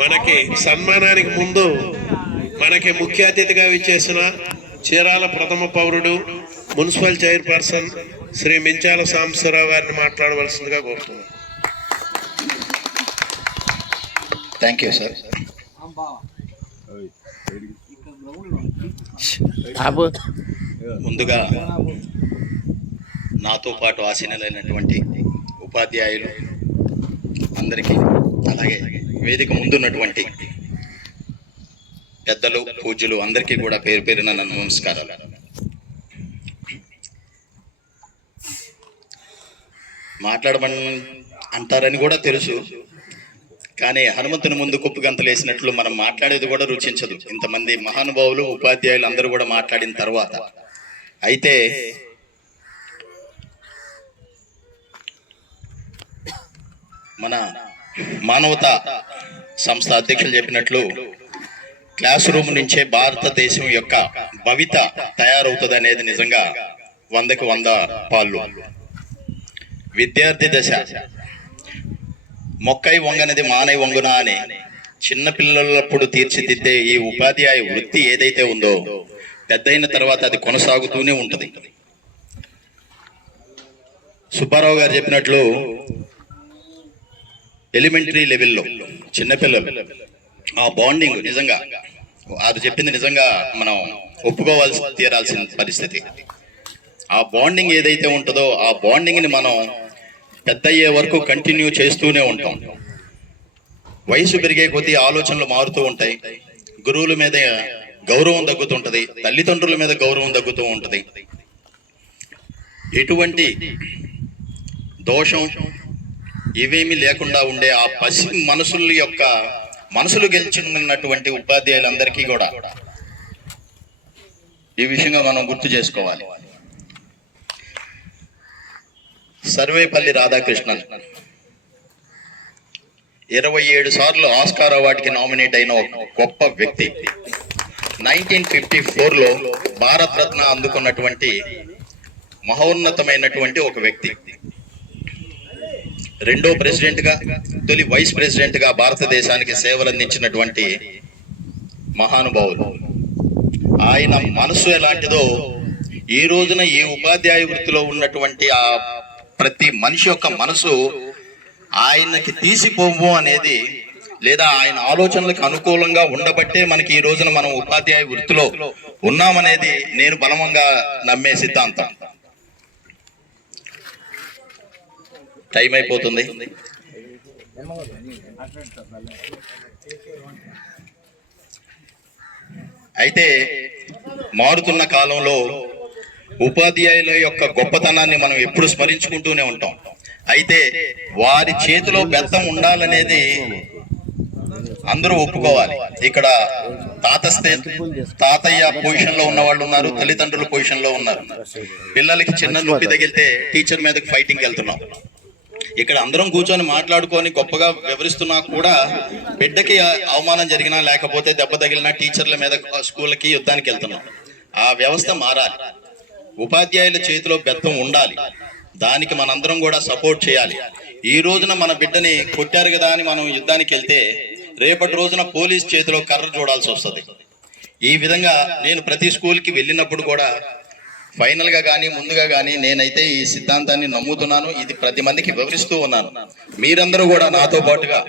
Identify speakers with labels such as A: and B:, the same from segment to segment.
A: మనకి సన్మానానికి ముందు మనకి ముఖ్య అతిథిగా విచ్చేసిన చీరాల ప్రథమ పౌరుడు మున్సిపల్ చైర్పర్సన్ శ్రీ మించాల సాంబశివరావు గారిని మాట్లాడవలసిందిగా కోరుతున్నాను
B: థ్యాంక్ యూ సార్
C: బాబు
B: ముందుగా నాతో పాటు ఆసీనులైనటువంటి ఉపాధ్యాయులు అందరికీ అలాగే వేదిక ముందున్నటువంటి పెద్దలు పూజలు అందరికీ కూడా పేరు పేరున నన్ను నమస్కారాలు. మాట్లాడమని అంటారని కూడా తెలుసు కానీ హనుమంతుని ముందు కుప్పు గంతలేసినట్లు మనం మాట్లాడేది కూడా రుచించదు. ఇంతమంది మహానుభావులు ఉపాధ్యాయులు అందరూ కూడా మాట్లాడిన తర్వాత. అయితే మన మానవత సంస్థ అధ్యక్షులు చెప్పినట్లు క్లాస్ రూమ్ నుంచే భారతదేశం యొక్క భవిత తయారవుతుంది అనేది నిజంగా వందకు వంద పాళ్ళు. విద్యార్థి దశ. మొక్కై వంగనది మానై వంగునా అని చిన్నపిల్లలప్పుడు తీర్చిదిద్దే ఈ ఉపాధ్యాయ వృత్తి ఏదైతే ఉందో పెద్దయిన తర్వాత అది కొనసాగుతూనే ఉంటుంది. సుబ్బారావు గారు చెప్పినట్లు ఎలిమెంటరీ లెవెల్లో చిన్నపిల్లలు ఆ బాండింగ్ నిజంగా అది చెప్పింది నిజంగా మనం ఒప్పుకోవాల్సి తీరాల్సిన పరిస్థితి. ఆ బాండింగ్ ఏదైతే ఉంటుందో ఆ బాండింగ్ని మనం పెద్ద అయ్యే వరకు కంటిన్యూ చేస్తూనే ఉంటాం. వయసు పెరిగే కొద్దీ ఆలోచనలు మారుతూ ఉంటాయి. గురువుల మీద గౌరవం తగ్గుతుంటుంది తల్లిదండ్రుల మీద గౌరవం తగ్గుతూ ఉంటుంది. ఎటువంటి దోషం ఇవేమీ లేకుండా ఉండే ఆ పసి మనసుల యొక్క మనసులు గెలుచుకున్నటువంటి ఉపాధ్యాయులందరికీ కూడా ఈ విషయంగా మనం గుర్తు చేసుకోవాలి. సర్వేపల్లి రాధాకృష్ణన్ ఇరవై ఏడు సార్లు ఆస్కార్ అవార్డుకి నామినేట్ అయిన ఒక గొప్ప వ్యక్తి. నైన్టీన్ ఫిఫ్టీ ఫోర్లో భారత రత్న అందుకున్నటువంటి మహోన్నతమైనటువంటి ఒక వ్యక్తి. రెండో ప్రెసిడెంట్గా తొలి వైస్ ప్రెసిడెంట్గా భారతదేశానికి సేవలు అందించినటువంటి మహానుభావులు. ఆయన మనసు ఎలాంటిదో ఈ రోజున ఈ ఉపాధ్యాయ వృత్తిలో ఉన్నటువంటి ఆ ప్రతి మనిషి యొక్క మనసు ఆయనకి తీసిపోము అనేది లేదా ఆయన ఆలోచనలకు అనుకూలంగా ఉండబట్టే మనకి ఈ రోజున మనం ఉపాధ్యాయ వృత్తిలో ఉన్నామనేది నేను బలమంగా నమ్మే సిద్ధాంతం. టైం అయిపోతుంది. అయితే మారుతున్న కాలంలో ఉపాధ్యాయుల యొక్క గొప్పతనాన్ని మనం ఎప్పుడు స్మరించుకుంటూనే ఉంటాం. అయితే వారి చేతిలో బెత్తం ఉండాలనేది అందరూ ఒప్పుకోవాలి. ఇక్కడ తాతస్తే తాతయ్య పొజిషన్లో ఉన్న వాళ్ళు ఉన్నారు తల్లిదండ్రుల పొజిషన్లో ఉన్నారు. పిల్లలకి చిన్న నొప్పి తగిలితే టీచర్ మీదకి ఫైటింగ్ వెళ్తున్నాం. ఇక్కడ అందరం కూర్చొని మాట్లాడుకొని గొప్పగా వివరిస్తున్నా కూడా బిడ్డకి అవమానం జరిగినా లేకపోతే దెబ్బ తగిలినా టీచర్ల మీద స్కూళ్ళకి యుద్ధానికి వెళ్తున్నాం. ఆ వ్యవస్థ మారాలి. ఉపాధ్యాయుల చేతిలో బెత్తం ఉండాలి. దానికి మనందరం కూడా సపోర్ట్ చేయాలి. ఈ రోజున మన బిడ్డని కొట్టారు కదా అని మనం యుద్ధానికి వెళ్తే రేపటి రోజున పోలీస్ చేతిలో కర్ర చూడాల్సి వస్తుంది. ఈ విధంగా నేను ప్రతి స్కూల్కి వెళ్ళినప్పుడు కూడా ఫైనల్గా కానీ ముందుగా కానీ నేనైతే ఈ సిద్ధాంతాన్ని నమ్ముతున్నాను. ఇది ప్రతి మందికి వివరిస్తూ ఉన్నాను. మీరందరూ కూడా నాతో పాటుగా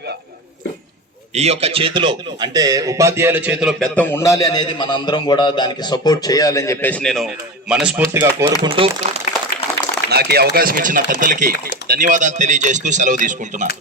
B: ఈ యొక్క చేతిలో అంటే ఉపాధ్యాయుల చేతిలో బెత్తం ఉండాలి అనేది మనందరం కూడా దానికి సపోర్ట్ చేయాలని చెప్పేసి నేను మనస్ఫూర్తిగా కోరుకుంటూ నాకు ఈ అవకాశం ఇచ్చిన పెద్దలకి ధన్యవాదాలు తెలియజేస్తూ సెలవు తీసుకుంటున్నాను.